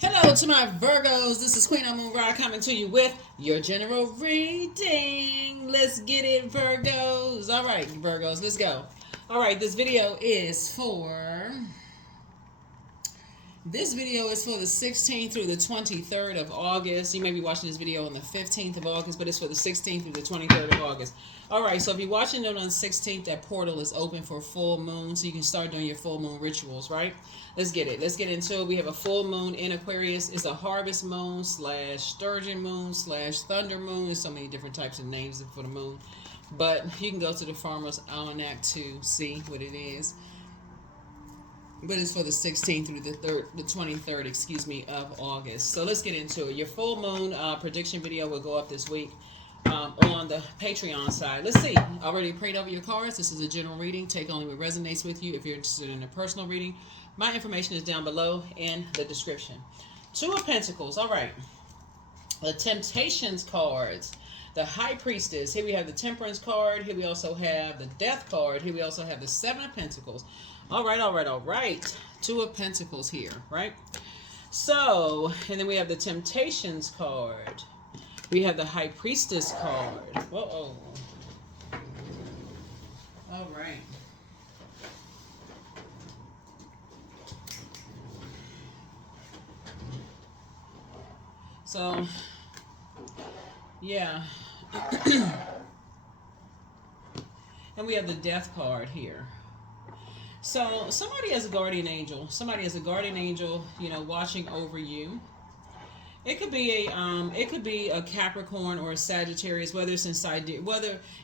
Hello to my Virgos. This is Queen Amun Ra coming to you with your general reading. Let's get it, Virgos. All right, Virgos, let's go. All right, this video is for the 16th through the 23rd of August. You may be watching this video on the 15th of August, but it's for the 16th through the 23rd of August. All right, so if you're watching it on the 16th, that portal is open for full moon, so you can start doing your full moon rituals, right? Let's get it. Let's get into it. We have a full moon in Aquarius. It's a harvest moon / sturgeon moon / thunder moon. There's so many different types of names for the moon. But you can go to the Farmer's Almanac to see what it is. But it's for the 16th through the 23rd, of August. So let's get into it. Your full moon prediction video will go up this week on the Patreon side. Let's see. Already prayed over your cards. This is a general reading. Take only what resonates with you. If you're interested in a personal reading, my information is down below in the description. Two of Pentacles. All right. The Temptations cards. The High Priestess. Here we have the Temperance card. Here we also have the Death card. Here we also have the Seven of Pentacles. All right. Two of Pentacles here, right? So, and then we have the Temptations card. We have the High Priestess card. Whoa. All right. So, yeah. And we have the Death card here. So somebody has a guardian angel. Watching over you. It could be a Capricorn or a Sagittarius, whether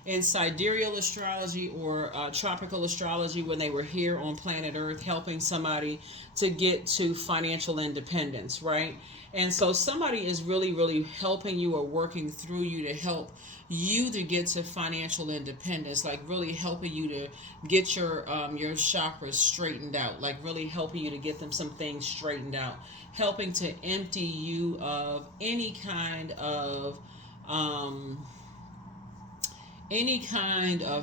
in sidereal astrology or tropical astrology, when they were here on planet Earth, helping somebody to get to financial independence, right? And so somebody is really, really helping you or working through you to help you to get to financial independence, like really helping you to get your chakras straightened out, like really helping you to get them some things straightened out, helping to empty you of any kind of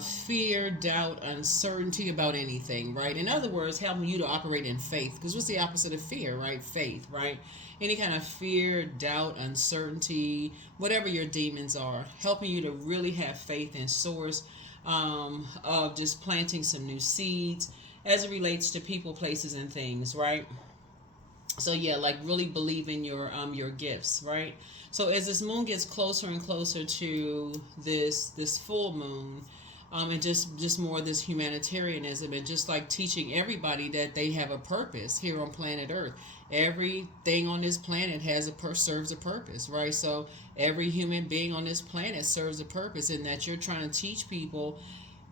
fear, doubt, uncertainty about anything, right? In other words, helping you to operate in faith. Because what's the opposite of fear, right? Faith, right? Any kind of fear, doubt, uncertainty, whatever your demons are, helping you to really have faith in source, of just planting some new seeds as it relates to people, places, and things, right? So yeah, like really believe in your gifts, right? So as this moon gets closer and closer to this full moon, and just more of this humanitarianism, and just like teaching everybody that they have a purpose here on planet Earth. Everything on this planet serves a purpose, right? So every human being on this planet serves a purpose, in that you're trying to teach people,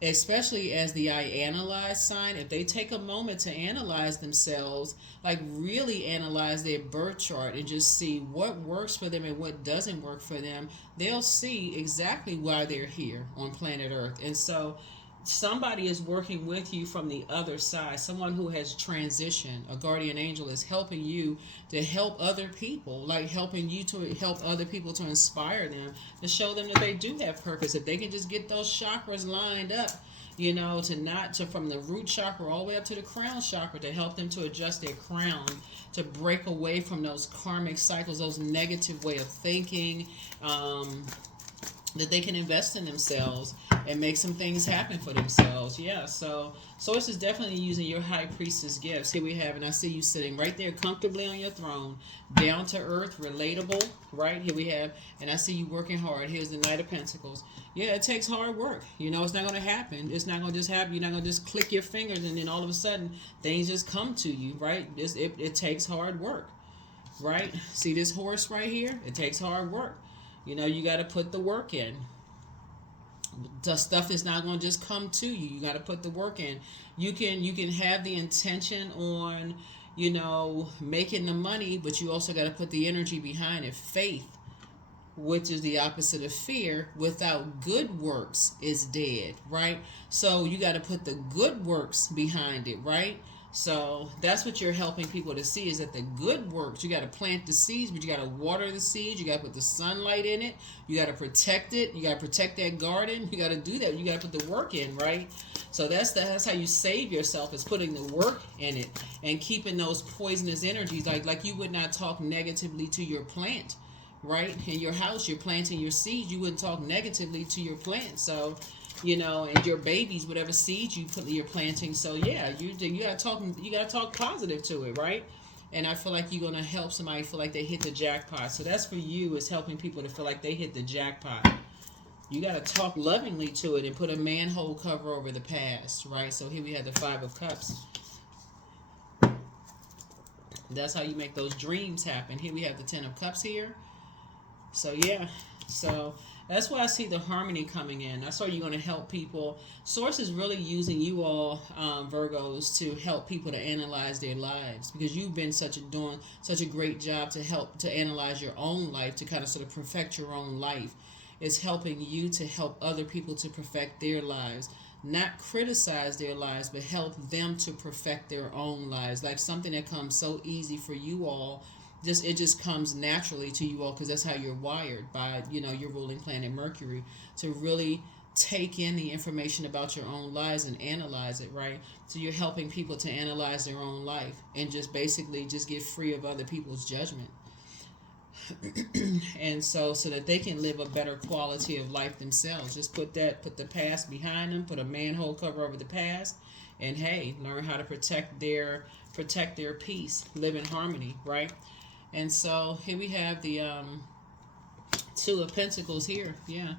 especially as the I analyze sign, if they take a moment to analyze themselves, like really analyze their birth chart and just see what works for them and what doesn't work for them, they'll see exactly why they're here on planet Earth. And so somebody is working with you from the other side. Someone who has transitioned, a guardian angel, is helping you to help other people, like helping you to help other people, to inspire them, to show them that they do have purpose. If they can just get those chakras lined up, from the root chakra all the way up to the crown chakra, to help them to adjust their crown, to break away from those karmic cycles, those negative way of thinking, that they can invest in themselves and make some things happen for themselves. Yeah, so Source is definitely using your High Priestess gifts. Here we have, and I see you sitting right there comfortably on your throne, down to earth, relatable, right? Here we have, and I see you working hard. Here's the Knight of Pentacles. Yeah, it takes hard work. It's not going to happen. It's not going to just happen. You're not going to just click your fingers and then all of a sudden things just come to you, right? It takes hard work, right? See this horse right here? It takes hard work. You got to put the work in. The stuff is not going to just come to you. You got to put the work in. You can have the intention on, making the money, but you also got to put the energy behind it. Faith, which is the opposite of fear, without good works is dead, right? So you got to put the good works behind it, right? So that's what you're helping people to see, is that the good works, you got to plant the seeds, but you got to water the seeds. You got to put the sunlight in it. You got to protect it. You got to protect that garden. You got to do that. You got to put the work in, right? So that's how you save yourself, is putting the work in it and keeping those poisonous energies. Like you would not talk negatively to your plant, right? In your house, you're planting your seeds. You wouldn't talk negatively to your plant. So, and your babies, whatever seeds you're planting. So yeah, you gotta talk positive to it, right? And I feel like you're gonna help somebody feel like they hit the jackpot. So that's for you, is helping people to feel like they hit the jackpot. You gotta talk lovingly to it and put a manhole cover over the past, right? So here we have the Five of Cups. That's how you make those dreams happen. Here we have the Ten of Cups here. So yeah, so that's why I see the harmony coming in. That's why you're going to help people. Source is really using you all, Virgos, to help people to analyze their lives, because you've been doing such a great job to help to analyze your own life, to kind of sort of perfect your own life. It's helping you to help other people to perfect their lives. Not criticize their lives, but help them to perfect their own lives. Like something that comes so easy for you all, it just comes naturally to you all, because that's how you're wired by your ruling planet Mercury, to really take in the information about your own lives and analyze it, right? So you're helping people to analyze their own life and just basically just get free of other people's judgment. And so that they can live a better quality of life themselves. Just put the past behind them, put a manhole cover over the past, and hey, learn how to protect their peace, live in harmony, right? And so here we have the Two of Pentacles here. Yeah.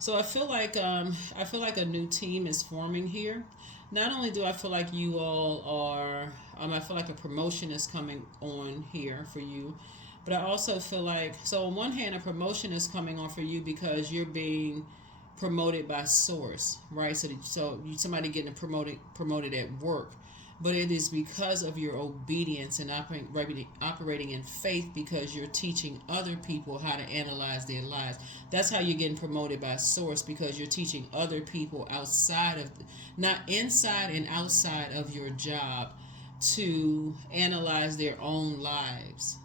So I feel like a new team is forming here. Not only do I feel like you all are, I feel like a promotion is coming on here for you, but I also feel like, so on one hand, a promotion is coming on for you because you're being promoted by source, right? So somebody getting promoted at work. But it is because of your obedience and operating in faith, because you're teaching other people how to analyze their lives. That's how you're getting promoted by source, because you're teaching other people not inside and outside of your job, to analyze their own lives.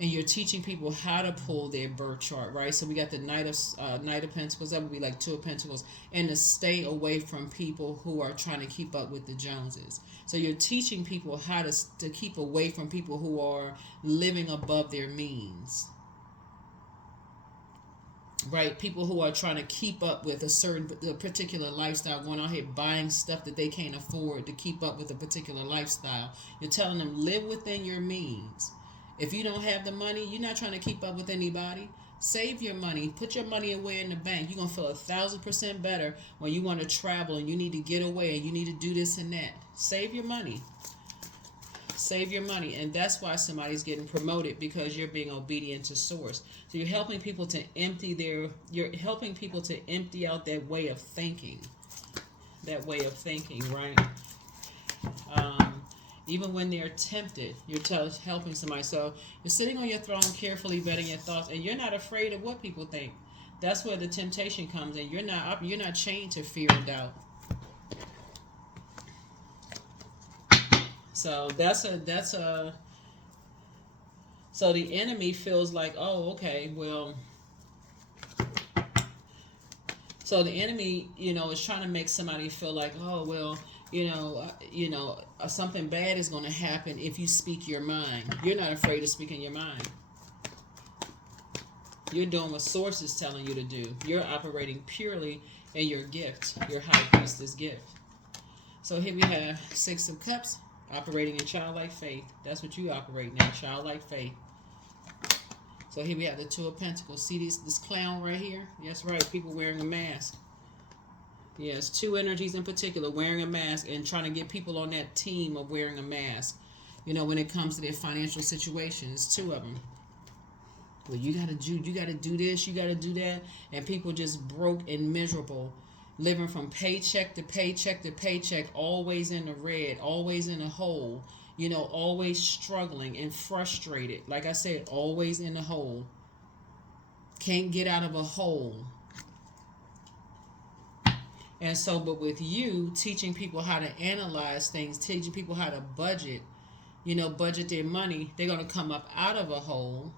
And you're teaching people how to pull their birth chart, right? So we got the Knight of Pentacles. That would be like Two of Pentacles. And to stay away from people who are trying to keep up with the Joneses. So you're teaching people how to keep away from people who are living above their means, right? People who are trying to keep up with a particular lifestyle, going out here buying stuff that they can't afford to keep up with a particular lifestyle. You're telling them, live within your means. If you don't have the money, you're not trying to keep up with anybody. Save your money. Put your money away in the bank. You're going to feel 1,000% better when you want to travel and you need to get away and you need to do this and that. Save your money. Save your money. And that's why somebody's getting promoted, because you're being obedient to source. So you're helping people to empty out that way of thinking. That way of thinking, right? Even when they're tempted, you're helping somebody. So you're sitting on your throne, carefully vetting your thoughts, and you're not afraid of what people think. That's where the temptation comes in. You're not chained to fear and doubt. So so the enemy feels like, oh, okay, well. So the enemy, is trying to make somebody feel like, oh, well, something bad is going to happen if you speak your mind. You're not afraid of speaking your mind. You're doing what source is telling you to do. You're operating purely in your gift, your high priestess gift. So here we have Six of Cups, operating in childlike faith. That's what you operate now, childlike faith. So here we have the Two of Pentacles. See this clown right here? That's right, people wearing a mask. Yes, two energies in particular, wearing a mask and trying to get people on that team of wearing a mask. When it comes to their financial situations, two of them. Well, you gotta do this, you gotta do that, and people just broke and miserable, living from paycheck to paycheck to paycheck, always in the red, always in a hole. Always struggling and frustrated. Like I said, always in the hole. Can't get out of a hole. And so, but with you teaching people how to analyze things, teaching people how to budget, budget their money, they're going to come up out of a hole.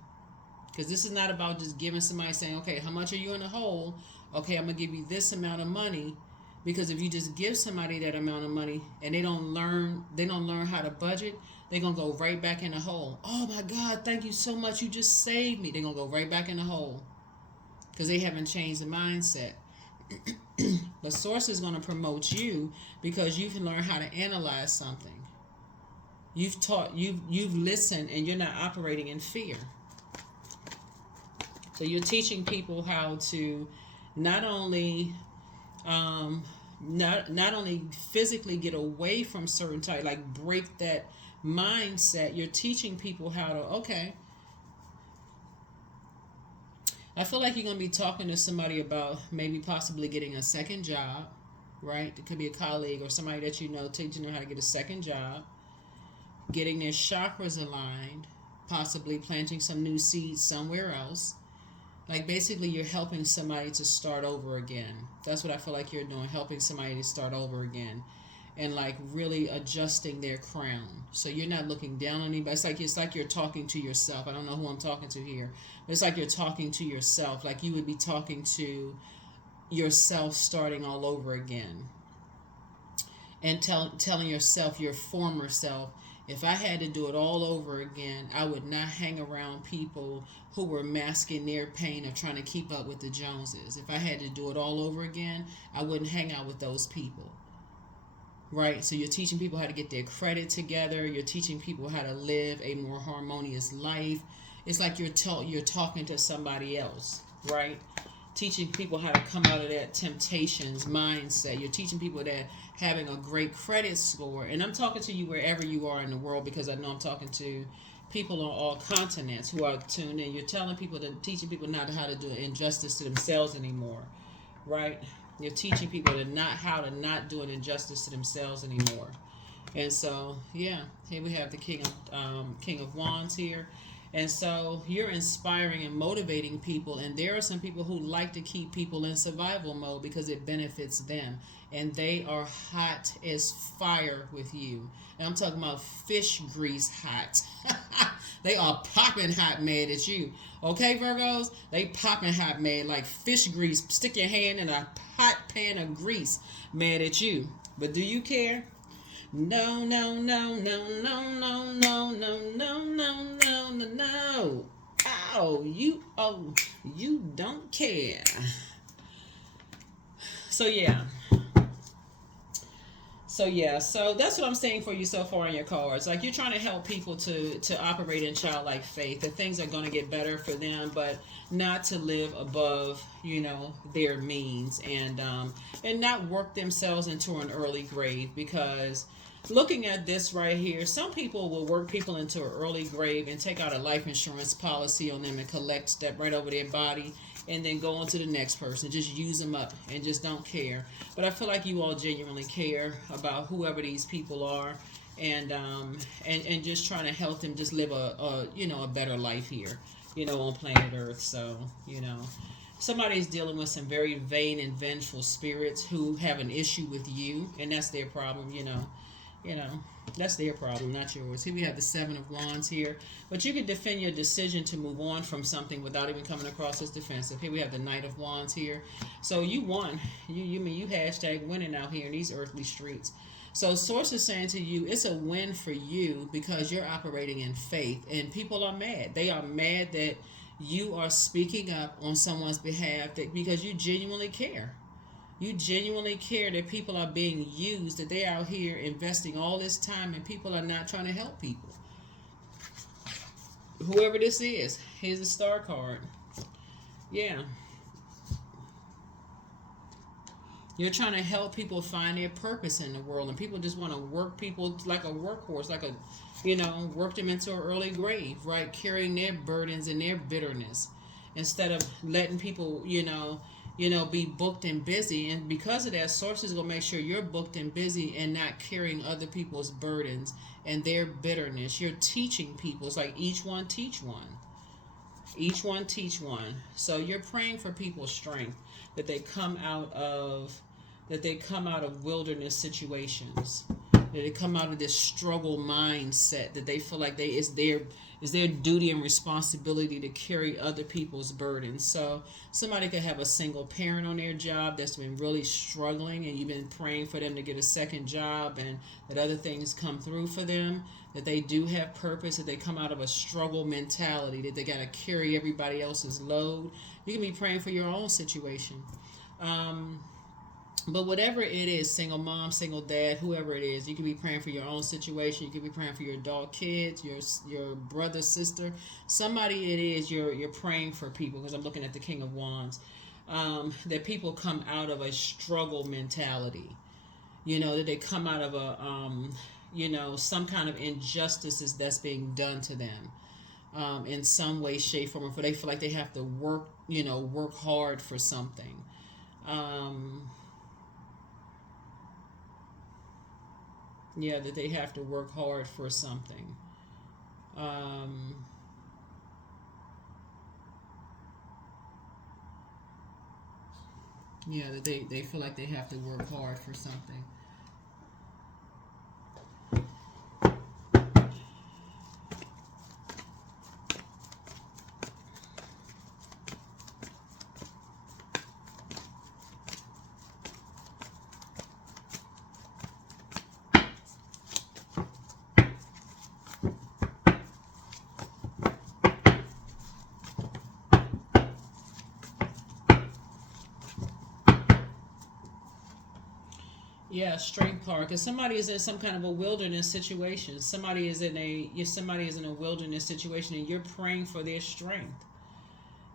Because this is not about just giving somebody saying, okay, how much are you in a hole? Okay, I'm going to give you this amount of money. Because if you just give somebody that amount of money and they don't learn how to budget, they're going to go right back in the hole. Oh my God, thank you so much. You just saved me. They're going to go right back in the hole because they haven't changed the mindset. The source is going to promote you because you can learn how to analyze something. You've listened, and you're not operating in fear. So you're teaching people how to not only physically get away from certain type, like break that mindset. You're teaching people how to, okay, I feel like you're going to be talking to somebody about maybe possibly getting a second job, right? It could be a colleague or somebody that you know, teaching them how to get a second job, getting their chakras aligned, possibly planting some new seeds somewhere else. Like basically you're helping somebody to start over again. That's what I feel like you're doing, helping somebody to start over again. And like really adjusting their crown. So you're not looking down on anybody. It's like you're talking to yourself. I don't know who I'm talking to here. But it's like you're talking to yourself. Like you would be talking to yourself starting all over again. And telling yourself, your former self, if I had to do it all over again, I would not hang around people who were masking their pain of trying to keep up with the Joneses. If I had to do it all over again, I wouldn't hang out with those people. Right? So you're teaching people how to get their credit together. You're teaching people how to live a more harmonious life. It's like you're talking to somebody else, right? Teaching people how to come out of that temptations mindset. You're teaching people that having a great credit score. And I'm talking to you wherever you are in the world because I know I'm talking to people on all continents who are tuned in. You're teaching people not how to do injustice to themselves anymore, right? You're teaching people how to not do an injustice to themselves anymore. And so, yeah, here we have the King of Wands here. And so you're inspiring and motivating people. And there are some people who like to keep people in survival mode because it benefits them. And they are hot as fire with you. And I'm talking about fish grease hot. They are popping hot mad at you. Okay, Virgos? They popping hot mad like fish grease. Stick your hand in a hot pan of grease mad at you. But do you care? No, no, no, no, no, no, no, no, no, no, no, no, no. You don't care. So so that's what I'm saying for you so far in your cards. Like you're trying to help people to operate in childlike faith, that things are going to get better for them, but not to live above, their means, and not work themselves into an early grave. Because looking at this right here, some people will work people into an early grave and take out a life insurance policy on them and collect, step right over their body, and then go on to the next person. Just use them up and just don't care. But I feel like you all genuinely care about whoever these people are, and just trying to help them just live a better life here, on planet Earth. So, somebody's dealing with some very vain and vengeful spirits who have an issue with you, and that's their problem, that's their problem, not yours. Here we have the Seven of Wands here. But you can defend your decision to move on from something without even coming across as defensive. Here we have the Knight of Wands here. So you won. You hashtag winning out here in these earthly streets. So Source is saying to you, it's a win for you because you're operating in faith. And people are mad. They are mad that you are speaking up on someone's behalf because you genuinely care. You genuinely care that people are being used, that they're out here investing all this time and people are not trying to help people. Whoever this is, here's a star card. Yeah. You're trying to help people find their purpose in the world, and people just want to work people like a workhorse, work them into an early grave, right? Carrying their burdens and their bitterness instead of letting people, be booked and busy. And because of that, Source is going to make sure you're booked and busy and not carrying other people's burdens and their bitterness. You're teaching people. It's like each one teach one. Each one teach one. So you're praying for people's strength, that they come out of that they come out of wilderness situations, that they come out of this struggle mindset, that they feel like it's their duty and responsibility to carry other people's burdens. So somebody could have a single parent on their job that's been really struggling, and you've been praying for them to get a second job and that other things come through for them, that they do have purpose, that they come out of a struggle mentality, that they got to carry everybody else's load. You can be praying for your own situation. But whatever it is, single mom, single dad, whoever it is, you can be praying for your own situation. You can be praying for your adult kids, your brother, sister, somebody it is. You're praying for people, because I'm looking at the King of Wands. That people come out of a struggle mentality. That they come out of some kind of injustices that's being done to them. In some way, shape, form, or they feel like they have to work hard for something. That they have to work hard for something. That they feel like they have to work hard for something. Yeah, strength card. Because somebody is in some kind of a wilderness situation. Somebody is in a wilderness situation, and you're praying for their strength.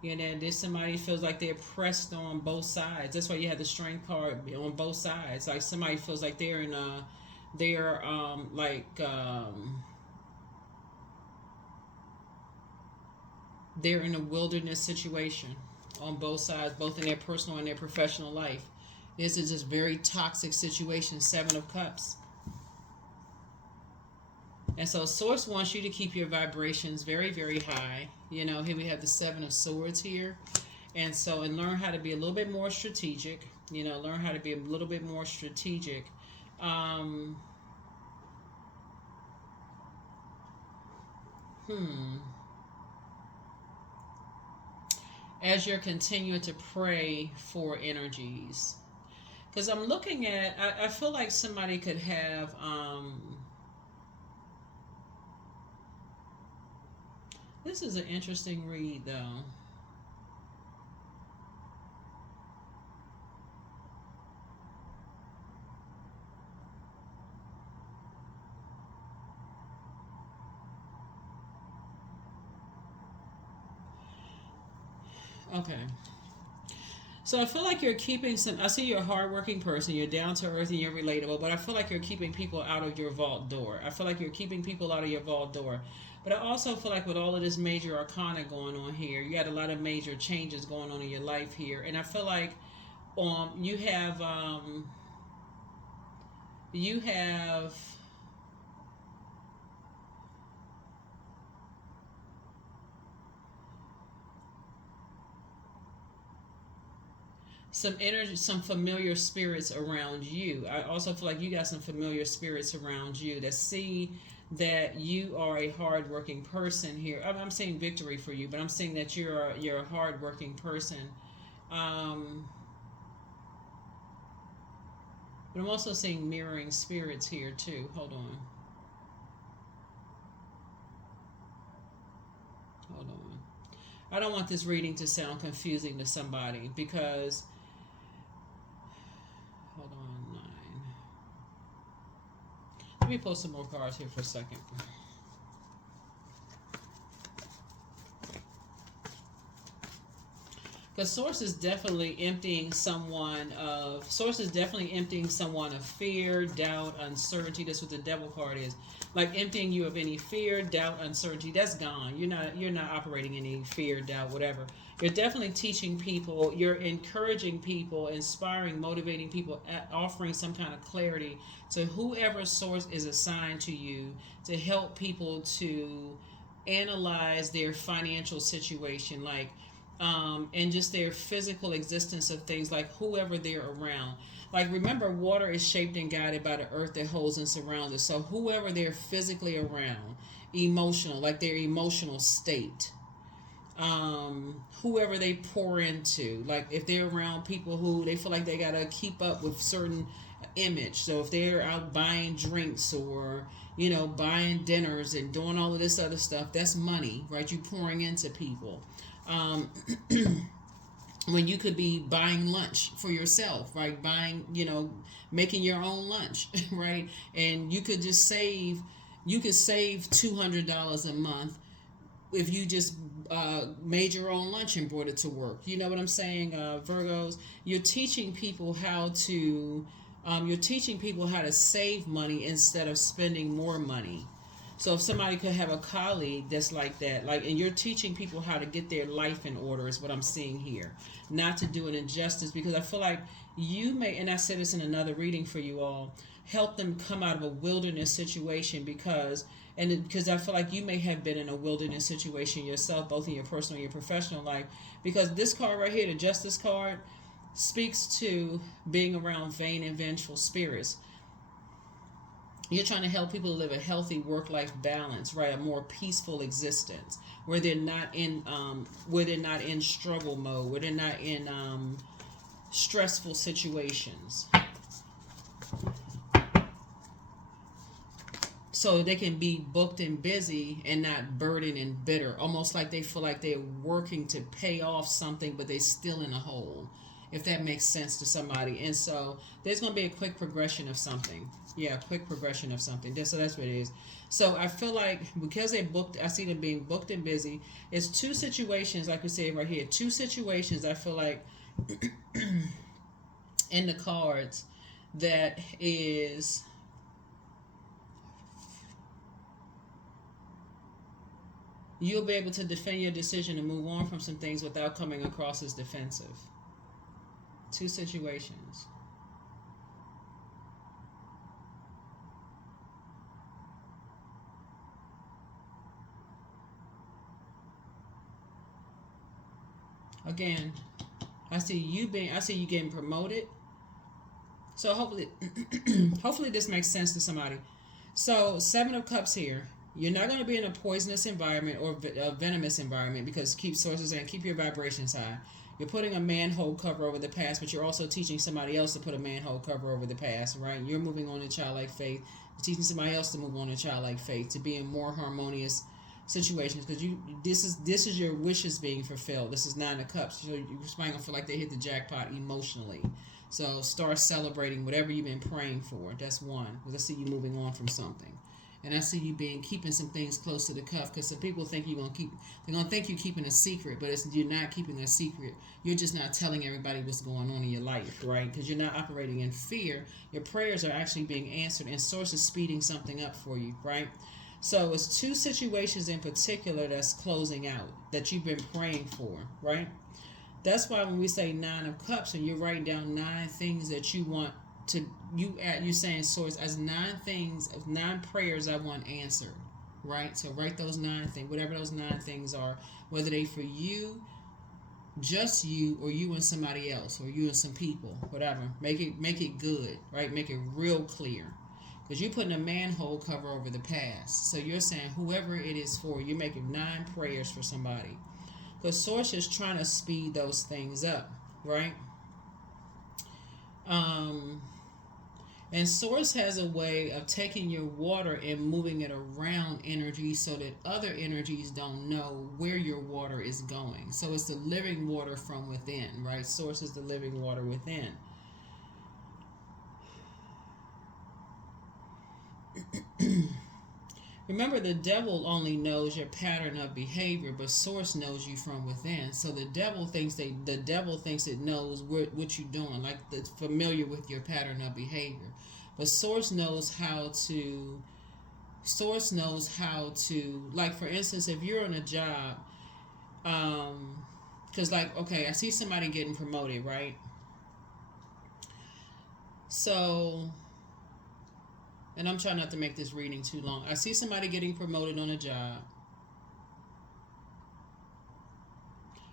There's somebody feels like they're pressed on both sides. That's why you have the strength card on both sides. Like somebody feels like they're in a, they're they're in a wilderness situation on both sides, both in their personal and their professional life. This is just very toxic situation. 7 of Cups. And so Source wants you to keep your vibrations very, very high. Here we have the 7 of Swords here. And learn how to be a little bit more strategic. Learn how to be a little bit more strategic. As you're continuing to pray for energies. Because I'm looking at, I feel like somebody could have, this is an interesting read though. Okay. So I feel like you're keeping some. I see you're a hardworking person. You're down to earth and you're relatable. But I feel like you're keeping people out of your vault door. I feel like you're keeping people out of your vault door. But I also feel like with all of this major arcana going on here, you got a lot of major changes going on in your life here. And I feel like you have some energy, some familiar spirits around you. I also feel like you got some familiar spirits around you that see that you are a hardworking person here. I'm saying victory for you, but I'm saying that you're a hardworking person. Um, but I'm also seeing mirroring spirits here too. Hold on. Hold on. I don't want this reading to sound confusing to somebody because hold on, 9. Let me pull some more cards here for a second. Because Source is definitely emptying someone of fear, doubt, uncertainty. That's what the Devil card is. Like emptying you of any fear, doubt, uncertainty. That's gone. You're not operating any fear, doubt, whatever. You're definitely teaching people. You're encouraging people, inspiring, motivating people, offering some kind of clarity to whoever Source is assigned to you to help people to analyze their financial situation. Like and just their physical existence of things, like whoever they're around. Like, remember, water is shaped and guided by the earth that holds and surrounds us. So whoever they're physically around, emotional, like their emotional state, whoever they pour into, like if they're around people who they feel like they gotta keep up with certain image. So if they're out buying drinks, or buying dinners and doing all of this other stuff, that's money, right? You pouring into people. um, when you could be buying lunch for yourself, right? Making your own lunch, right? And you could save $200 a month if you just made your own lunch and brought it to work. You know what I'm saying, Virgos? You're teaching people how to save money instead of spending more money. So if somebody could have a colleague that's like that, like, and you're teaching people how to get their life in order, is what I'm seeing here. Not to do an injustice, because I feel like you may, and I said this in another reading for you all, help them come out of a wilderness situation, because I feel like you may have been in a wilderness situation yourself, both in your personal and your professional life. Because this card right here, the Justice card, speaks to being around vain and vengeful spirits. You're trying to help people live a healthy work-life balance, right? A more peaceful existence, where they're not in struggle mode, where they're not in stressful situations, so they can be booked and busy and not burdened and bitter, almost like they feel like they're working to pay off something, but they're still in a hole, if that makes sense to somebody. And so there's going to be a quick progression of something. Yeah, quick progression of something. So that's what it is. So I feel like because they booked, I see them being booked and busy. It's two situations, like we said right here, two situations I feel like in the cards that is, you'll be able to defend your decision and move on from some things without coming across as defensive. Two situations. Again, I see you getting promoted. So hopefully this makes sense to somebody. So 7 of Cups here. You're not going to be in a poisonous environment or a venomous environment, because keep sources and keep your vibrations high. You're putting a manhole cover over the past, but you're also teaching somebody else to put a manhole cover over the past, right? You're moving on to childlike faith. You're teaching somebody else to move on to childlike faith, to be in more harmonious situations, because this is your wishes being fulfilled. This is 9 of Cups. So you're going to feel like they hit the jackpot emotionally. So start celebrating whatever you've been praying for. That's one. Because I see you moving on from something. And I see you keeping some things close to the cuff, because some people think they're gonna think you're keeping a secret, but you're not keeping a secret. You're just not telling everybody what's going on in your life, right? Because you're not operating in fear. Your prayers are actually being answered, and Source is speeding something up for you, right? So it's two situations in particular that's closing out that you've been praying for, right? That's why when we say 9 of Cups and you're writing down 9 things that you want to, you're saying, Source, as 9 prayers I want answered, right? So write those 9 things, whatever those 9 things are, whether they for you, just you, or you and somebody else, or you and some people, whatever. Make it good, right? Make it real clear, because you're putting a manhole cover over the past. So you're saying whoever it is for, you're making 9 prayers for somebody, because Source is trying to speed those things up, right? And Source has a way of taking your water and moving it around energy, so that other energies don't know where your water is going. So it's the living water from within, right? Source is the living water within. Remember, the devil only knows your pattern of behavior, but Source knows you from within. So the devil thinks it knows what you're doing, like it's familiar with your pattern of behavior. But Source knows how to. Like, for instance, if you're on a job, because like, okay, I see somebody getting promoted, right? So, and I'm trying not to make this reading too long. I see somebody getting promoted on a job.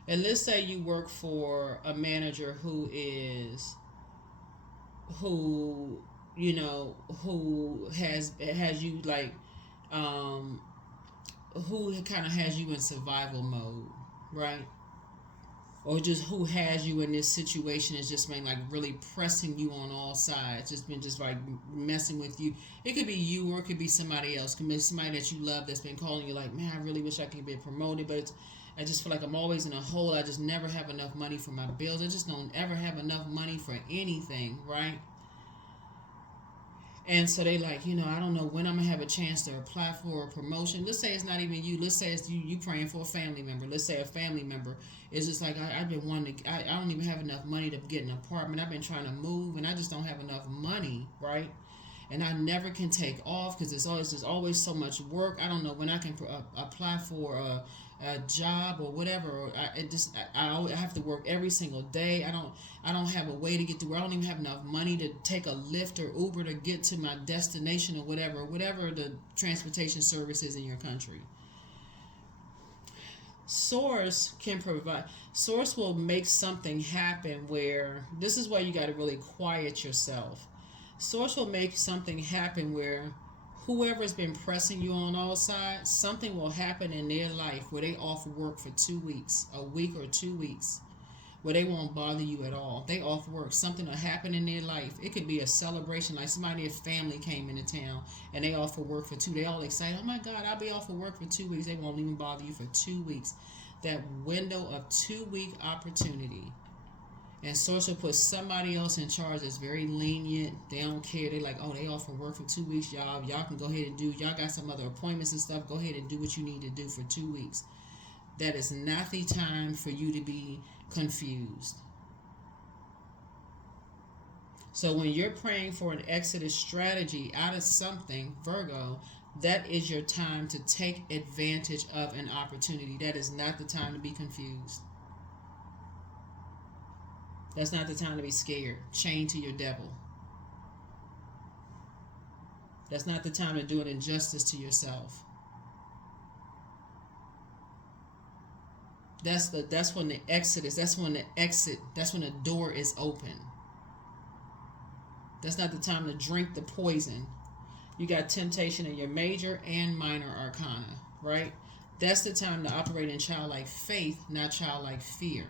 And let's say you work for a manager who who has you like, um who kind of has you in survival mode, right? Or just who has you in this situation is just been like really pressing you on all sides, just been just like messing with you. It could be you, or it could be somebody else. It could be somebody that you love that's been calling you like, man, I really wish I could be promoted, but I just feel like I'm always in a hole. I just never have enough money for my bills. I just don't ever have enough money for anything, right? And so they like, I don't know when I'm gonna have a chance to apply for a promotion. Let's say it's not even you. Let's say it's you praying for a family member. Let's say a family member is just like, I've been wanting to, I don't even have enough money to get an apartment. I've been trying to move and I just don't have enough money, right? And I never can take off because there's always so much work. I don't know when I can apply for a job or whatever. Or I have to work every single day. I don't have a way to get to where I don't even have enough money to take a Lyft or Uber to get to my destination or whatever the transportation service is in your country. Source can provide. Source will make something happen where this is why you got to really quiet yourself. Source will make something happen where whoever's been pressing you on all sides, something will happen in their life where they off work for 2 weeks, a week or 2 weeks, where they won't bother you at all. They off work. Something will happen in their life. It could be a celebration, like somebody, their family came into town and they off for work for 2. They all excited. Oh my God, I'll be off for work for 2 weeks. They won't even bother you for 2 weeks. That window of 2 week opportunity. And Source will put somebody else in charge that's very lenient. They don't care. They like, oh, they off from work for 2 weeks, y'all. Y'all can go ahead and do. Y'all got some other appointments and stuff. Go ahead and do what you need to do for 2 weeks. That is not the time for you to be confused. So when you're praying for an exodus strategy out of something, Virgo, that is your time to take advantage of an opportunity. That is not the time to be confused. That's not the time to be scared, chained to your devil. That's not the time to do an injustice to yourself. That's when the exodus, that's when the exit, that's when the door is open. That's not the time to drink the poison. You got temptation in your major and minor arcana, right? That's the time to operate in childlike faith, not childlike fear.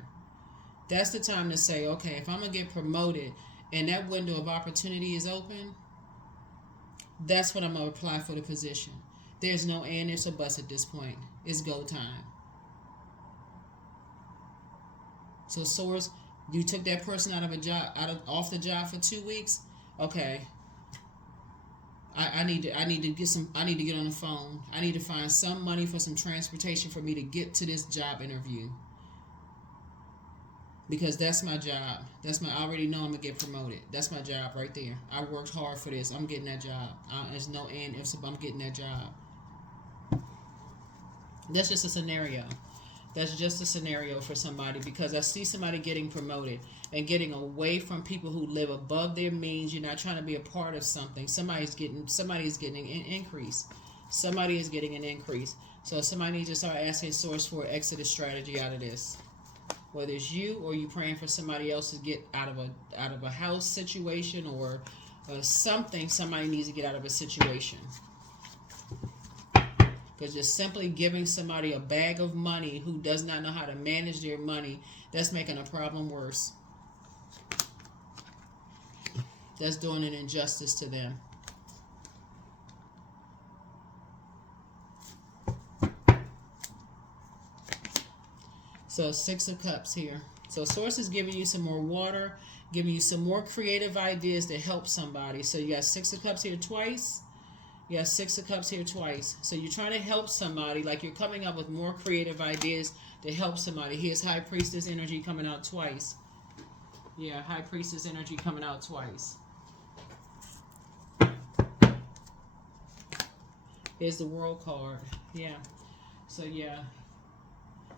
That's the time to say, okay, if I'm going to get promoted and that window of opportunity is open, that's when I'm going to apply for the position. There's no and, ifs, or buts at this point. It's go time. So Source, you took that person out of a job, off the job for 2 weeks. Okay, I need to get on the phone. I need to find some money for some transportation for me to get to this job interview. Because that's my job. I already know I'm going to get promoted. That's my job right there. I worked hard for this. I'm getting that job. There's no and ifs, I'm getting that job. That's just a scenario. That's just a scenario for somebody, because I see somebody getting promoted and getting away from people who live above their means. You're not trying to be a part of something. Somebody is getting an increase. Somebody is getting an increase. So somebody needs to start asking Source for an exodus strategy out of this. Whether it's you or you praying for somebody else to get out of a house situation or something, somebody needs to get out of a situation. Because just simply giving somebody a bag of money who does not know how to manage their money, that's making a problem worse. That's doing an injustice to them. So 6 of Cups here. So Source is giving you some more water, giving you some more creative ideas to help somebody. So you got 6 of Cups here twice. You got 6 of Cups here twice. So you're trying to help somebody, like you're coming up with more creative ideas to help somebody. Here's High Priestess energy coming out twice. Yeah, High Priestess energy coming out twice. Here's the World card. Yeah. So yeah.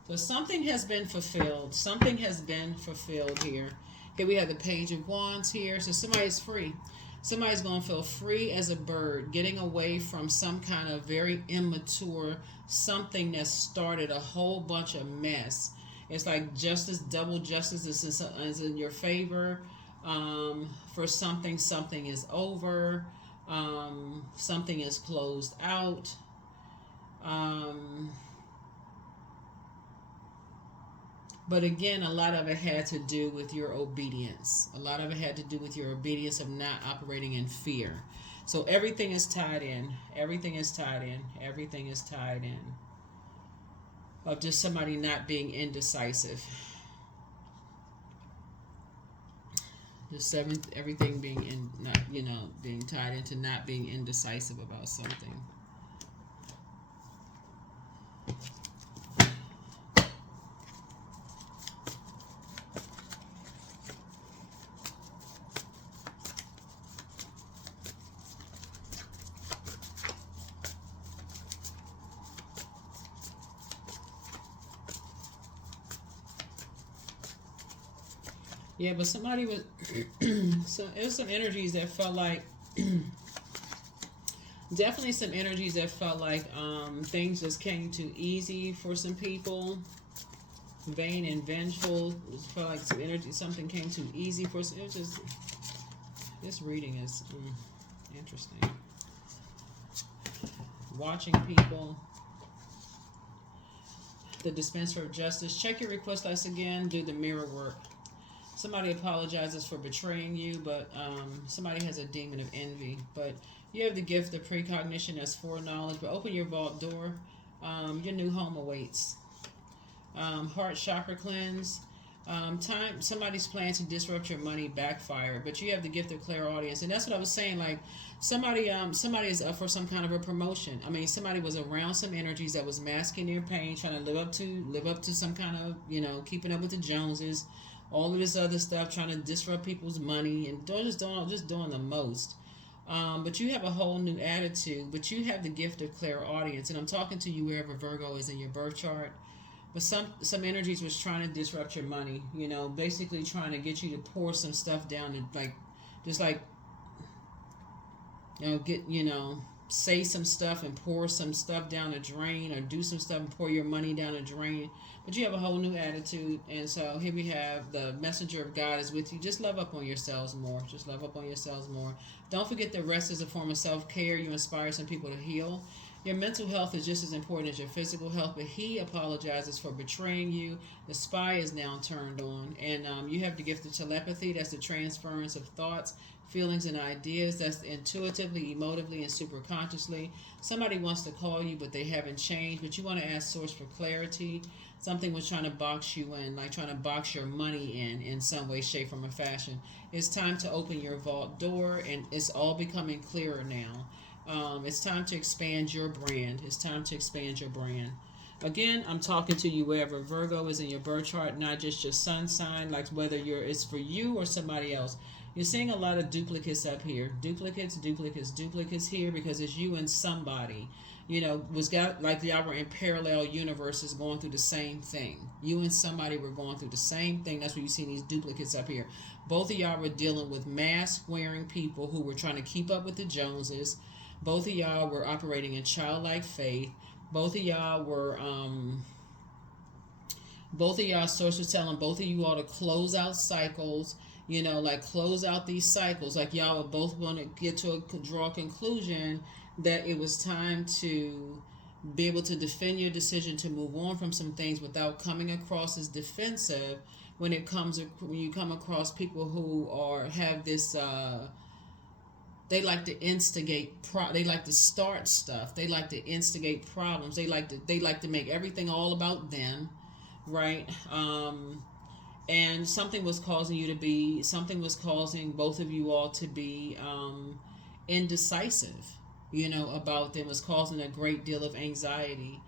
So something has been fulfilled. Something has been fulfilled here. Here we have the Page of Wands here. So somebody's free. Somebody's going to feel free as a bird, getting away from some kind of very immature something that started a whole bunch of mess. It's like justice, double justice is in your favor. For something, something is over. Something is closed out. Um, but again, a lot of it had to do with your obedience. A lot of it had to do with your obedience of not operating in fear. So everything is tied in. Everything is tied in. Everything is tied in. Of just somebody not being indecisive. Just everything being in, not, being tied into not being indecisive about something. Yeah, but somebody was so it was some energies that felt like definitely some energies that felt like things just came too easy for some people. Vain and vengeful. It felt like some energy, something came too easy for some. It was just, this reading is interesting. Watching people. The dispenser of justice. Check your request list again. Do the mirror work. Somebody apologizes for betraying you, but somebody has a demon of envy. But you have the gift of precognition as foreknowledge. But open your vault door. Your new home awaits. Heart chakra cleanse. Time somebody's plan to disrupt your money backfire, but you have the gift of clairaudience, and that's what I was saying. Like somebody is up for some kind of a promotion. I mean, somebody was around some energies that was masking their pain, trying to live up to some kind of keeping up with the Joneses, all of this other stuff, trying to disrupt people's money and just doing the most. But you have a whole new attitude. But you have the gift of clairaudience, and I'm talking to you wherever Virgo is in your birth chart. But some energies was trying to disrupt your money, basically trying to get you to pour some stuff down and say some stuff and pour some stuff down a drain, or do some stuff and pour your money down a drain. But you have a whole new attitude, and so here we have the messenger of God is with you. Just love up on yourselves more. Just love up on yourselves more. Don't forget that rest is a form of self-care. You inspire some people to heal. Your mental health is just as important as your physical health, but he apologizes for betraying you. The spy is now turned on, and you have the gift of telepathy. That's the transference of thoughts, feelings, and ideas. That's intuitively, emotively, and superconsciously. Somebody wants to call you, but they haven't changed, but you want to ask source for clarity. Something was trying to box you in, like trying to box your money in some way, shape, form, or fashion. It's time to open your vault door, and it's all becoming clearer now. It's time to expand your brand. It's time to expand your brand. Again, I'm talking to you wherever Virgo is in your birth chart, not just your sun sign, like whether it's for you or somebody else. You're seeing a lot of duplicates up here. Duplicates here because it's you and somebody. Was got like y'all were in parallel universes going through the same thing. You and somebody were going through the same thing. That's why you see these duplicates up here. Both of y'all were dealing with mask-wearing people who were trying to keep up with the Joneses. Both of y'all were operating in childlike faith. Both of y'all source was telling both of you all to close out cycles, close out these cycles. Like y'all were both going to get to draw a conclusion that it was time to be able to defend your decision to move on from some things without coming across as defensive when you come across people who have this they like to instigate they like to start stuff. They like to instigate problems. They like to make everything all about them, right? And something was causing both of you all to be indecisive, about them. Was causing a great deal of anxiety,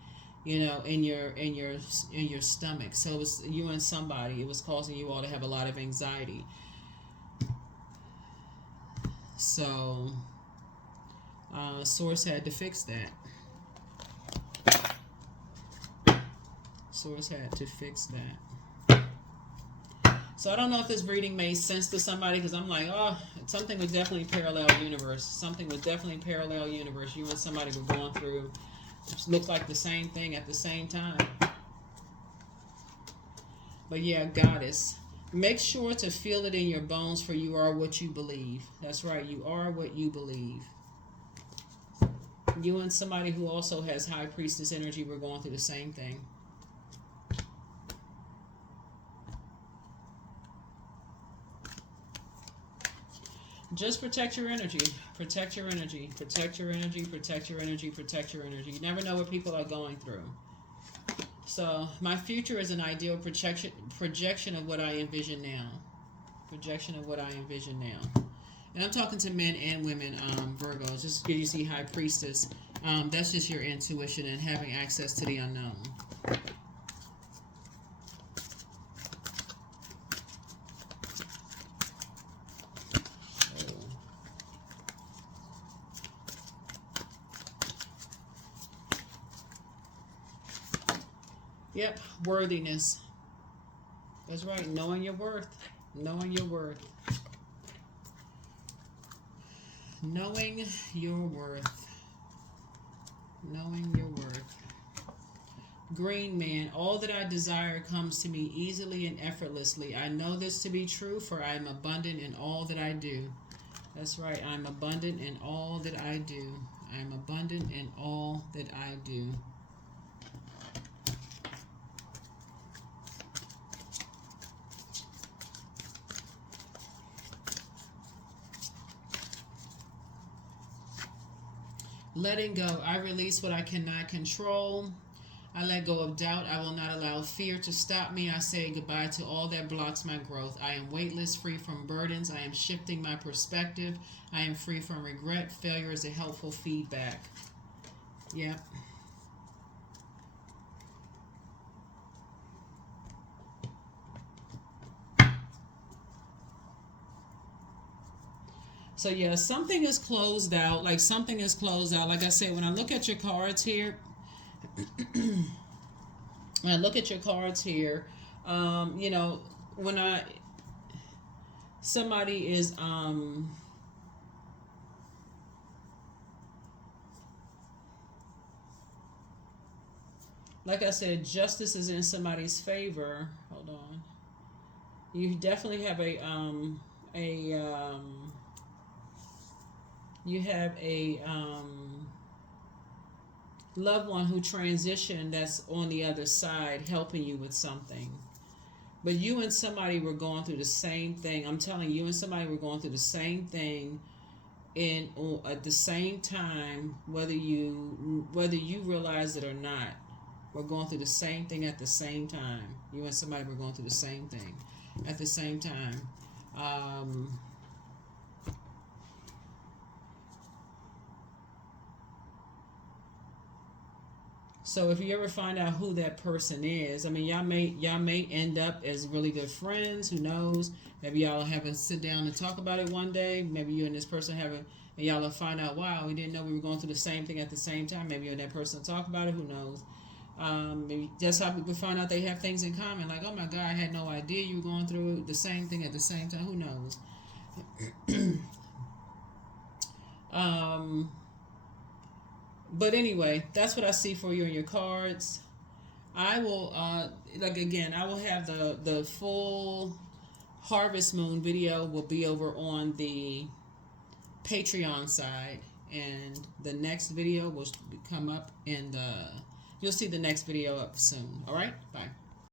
in your stomach. So it was you and somebody. It was causing you all to have a lot of anxiety. So, Source had to fix that. Source had to fix that. So I don't know if this reading made sense to somebody, because I'm like, something was definitely parallel universe. Something was definitely parallel universe. You and somebody were going through, looks like the same thing at the same time. But yeah, goddess. Make sure to feel it in your bones, for you are what you believe. That's right, you are what you believe. You and somebody who also has high priestess energy, we're going through the same thing. Just protect your energy. Protect your energy. Protect your energy. Protect your energy. Protect your energy. You never know what people are going through. So my future is an ideal projection of what I envision now. Projection of what I envision now. And I'm talking to men and women, Virgos. Just because you see High Priestess, that's just your intuition and having access to the unknown. Yep, worthiness. That's right, knowing your worth. Knowing your worth. Knowing your worth. Knowing your worth. Green man, all that I desire comes to me easily and effortlessly. I know this to be true, for I am abundant in all that I do. That's right, I'm abundant in all that I do. I am abundant in all that I do. Letting go. I release what I cannot control. I let go of doubt. I will not allow fear to stop me. I say goodbye to all that blocks my growth. I am weightless, free from burdens. I am shifting my perspective. I am free from regret. Failure is a helpful feedback. Yep. So yeah, something is closed out. Like something is closed out. Like I said, when I look at your cards here, when I look at your cards here, you know, when somebody is, like I said, justice is in somebody's favor. Hold on. You definitely have you have a loved one who transitioned that's on the other side helping you with something. But you and somebody were going through the same thing. I'm telling you, and somebody were going through the same thing at the same time, whether you realize it or not. We're going through the same thing at the same time. You and somebody were going through the same thing at the same time. So if you ever find out who that person is, I mean, y'all may end up as really good friends. Who knows? Maybe y'all have a sit down and talk about it one day. Maybe you and this person and y'all will find out, wow, we didn't know we were going through the same thing at the same time. Maybe you and that person talk about it. Who knows? Maybe that's how people find out they have things in common. Like, oh my God, I had no idea you were going through the same thing at the same time. Who knows? But anyway, that's what I see for you in your cards. I will, I will have the full Harvest Moon video will be over on the Patreon side, and the next video will come up, and you'll see the next video up soon. All right, bye.